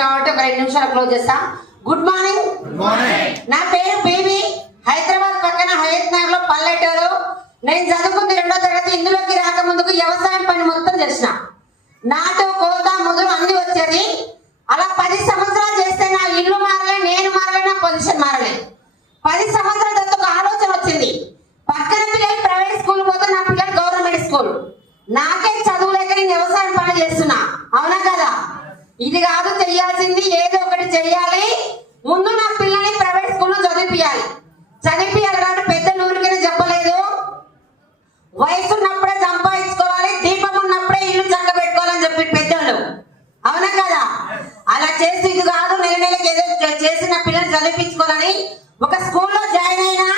కాబట్టి ఒక 2 నిమిషాలు క్లోజ్ చేస్తా. Good morning. నా పేరు బేబీ. హైదరాబాద్ పక్కన హయత్ నగర్ లో పల్లెటూరు. నేను చదువుకుంది 2వ తరగతి. ఇందులోకి రాకముందుకు వ్యవసాయం పని మొత్తం చేసిన. నాటు కోత ముదురు అన్ని వచ్చేది. అలా 10 సంవత్సరాలు చేస్తే నా ఇల్లు మారలే, నేను మారలే, నా పొజిషన్ మారలే. 10 సంవత్సరాల తర్వాత ఒక ఆలోచన వచ్చింది. పక్కన పిల్లలు ప్రైవేట్ స్కూల్ పోతే నా పిల్లలు గవర్నమెంట్ స్కూల్. నాకే చదువు లేక నేను వ్యవసాయం పని చేస్తున్నా. అవునా కదా? ఇది కాదు చెయ్యాల్సింది, ఏదో ఒకటి చెయ్యాలి. ముందు నా పిల్లల్ని ప్రైవేట్ స్కూల్లో చదివిపియాలి కాబట్టి పెద్దలు ఊరికనే చెప్పలేదు. వయసు ఉన్నప్పుడే సంపాదించుకోవాలి, దీపం ఉన్నప్పుడే ఇల్లు చక్క పెట్టుకోవాలని చెప్పి పెద్దలు. అవునా కదా? అలా చేసి ఇది కాదు, నెలకి ఏదో చేసిన పిల్లలు చదివించుకోవాలని ఒక స్కూల్లో జాయిన్ అయినా.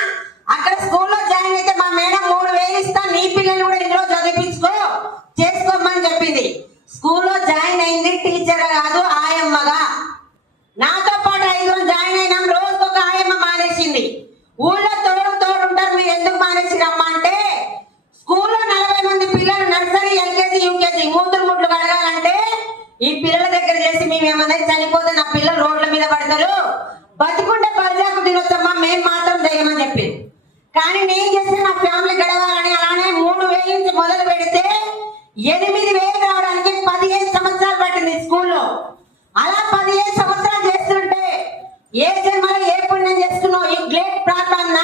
అక్కడ స్కూల్లో జాయిన్ అయితే మా మేడం 3000 ఇస్తా, నీ పిల్లలు కూడా ఇందులో చదివించుకో, చేసుకోమని చెప్పింది. స్కూల్లో జాయిన్ అయింది టీచర్ కాదు, ఆయమ్మగా. నాతో పాటు 5 జాయిన్ అయినాం. రోజుకు ఒక ఆయమ్మ మానేసింది. ఊళ్ళో తోడుంటారు, మీరు ఎందుకు మానేసిరమ్మా అంటే, స్కూల్లో 40 మంది పిల్లలు నర్సరీ, ఎల్కేజీ, యూకేజీ ముట్లు కడగాలంటే ఈ పిల్లల దగ్గర చేసి మేమేమన్నా చనిపోతే నా పిల్లలు రోడ్ల మీద పడతారు, బతికుంటే బలిజాకు తినొచ్చమ్మా, మేము మాత్రం చేయమని చెప్పి. కానీ నేను చేస్తే నా ఫ్యామిలీ గడవాలని అలానే 3000 నుంచి మొదలు పెడితే 8000 రావడానికి 15 సంవత్సరాలు పట్టింది స్కూల్లో. అలా 15 సంవత్సరాలు చేస్తుంటే ఏ జన్మలో ఏ పుణ్యం చేసుకున్నావు? ఈ గ్రేట్ ప్రార్థన.